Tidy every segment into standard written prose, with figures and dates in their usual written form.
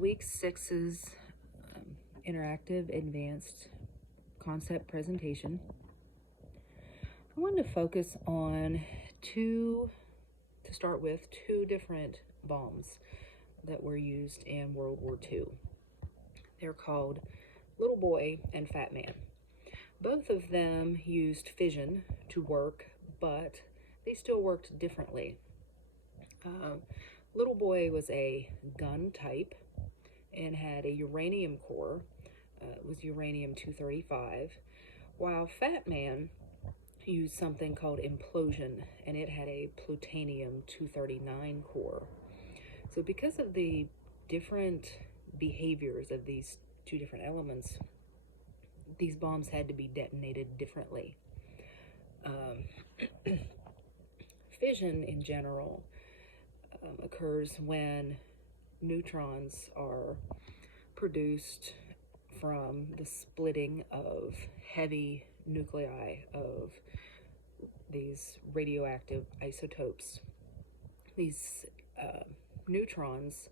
week six's interactive advanced concept presentation. I wanted to focus on to start with, two different bombs that were used in World War II. They're called Little Boy and Fat Man. Both of them used fission to work, but they still worked differently. Little Boy was a gun type and had a uranium core. It was uranium-235, while Fat Man used something called implosion, and it had a plutonium-239 core. So because of the different behaviors of these two different elements, these bombs had to be detonated differently. Fission in general occurs when neutrons are produced from the splitting of heavy nuclei of these radioactive isotopes. These neutrons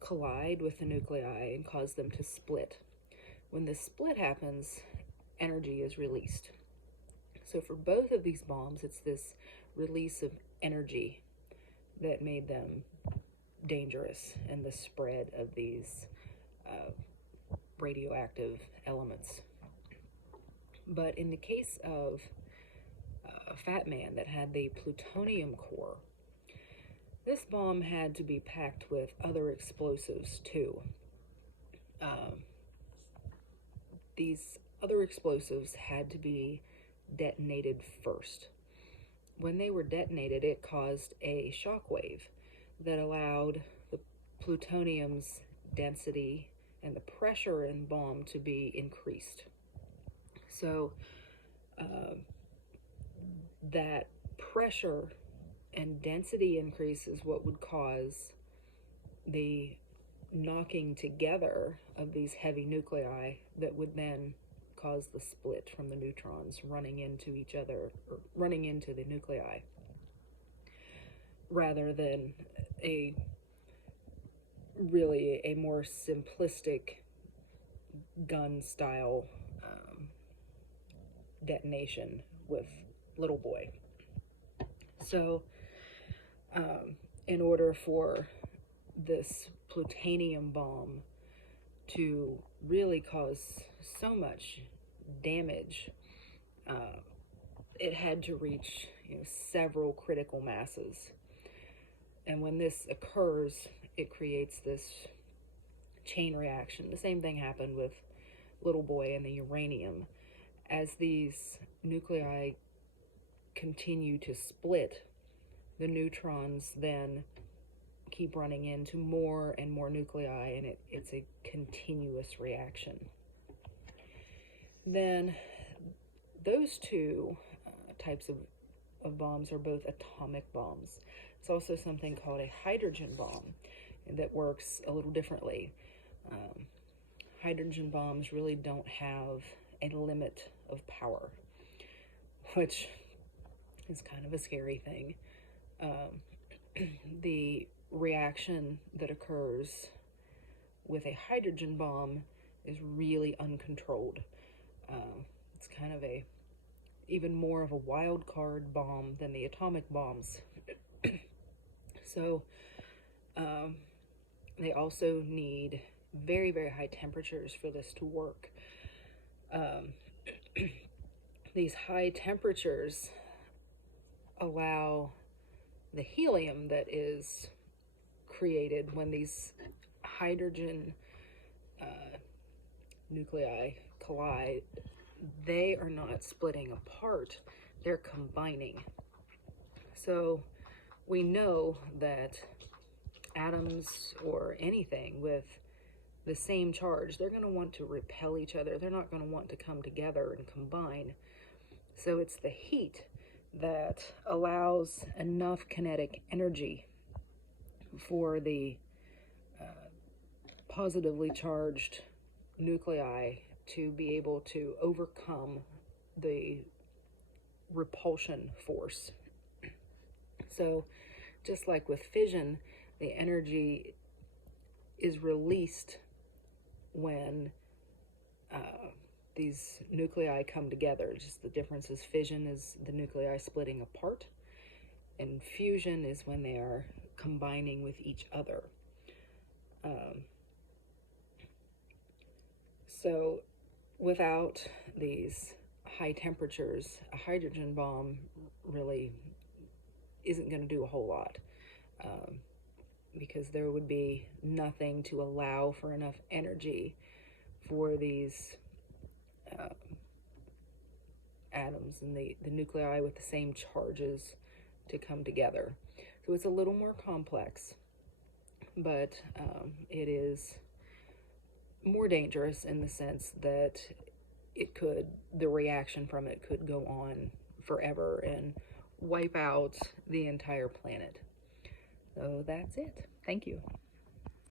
collide with the nuclei and cause them to split. When this split happens, energy is released. So for both of these bombs, it's this release of energy that made them dangerous in the spread of these radioactive elements. But in the case of Fat Man that had the plutonium core, this bomb had to be packed with other explosives too. These other explosives had to be detonated first. When they were detonated, it caused a shock wave that allowed the plutonium's density and the pressure in bomb to be increased. So that pressure and density increase is what would cause the knocking together of these heavy nuclei that would then cause the split from the neutrons running into each other, or running into the nuclei, rather than a more simplistic gun style detonation with Little Boy. So in order for this plutonium bomb to really cause so much damage, it had to reach several critical masses. And when this occurs, it creates this chain reaction. The same thing happened with Little Boy and the uranium. As these nuclei continue to split, the neutrons then keep running into more and more nuclei, and it's a continuous reaction. Then those two types of bombs are both atomic bombs. It's also something called a hydrogen bomb that works a little differently. Hydrogen bombs really don't have a limit of power, which is kind of a scary thing. The reaction that occurs with a hydrogen bomb is really uncontrolled. It's kind of even more of a wild card bomb than the atomic bombs. So they also need very, very high temperatures for this to work. These high temperatures allow the helium that is created when these hydrogen nuclei collide. They are not splitting apart, they're combining. So we know that atoms or anything with the same charge, they're going to want to repel each other. They're not going to want to come together and combine. So it's the heat that allows enough kinetic energy for the positively charged nuclei to be able to overcome the repulsion force. So just like with fission, the energy is released when these nuclei come together. Just the difference is fission is the nuclei splitting apart, and fusion is when they are combining with each other. So without these high temperatures, a hydrogen bomb really isn't going to do a whole lot, because there would be nothing to allow for enough energy for these atoms and the nuclei with the same charges to come together. So it's a little more complex, but it is more dangerous in the sense that the reaction from it could go on forever and wipe out the entire planet. So that's it. Thank you.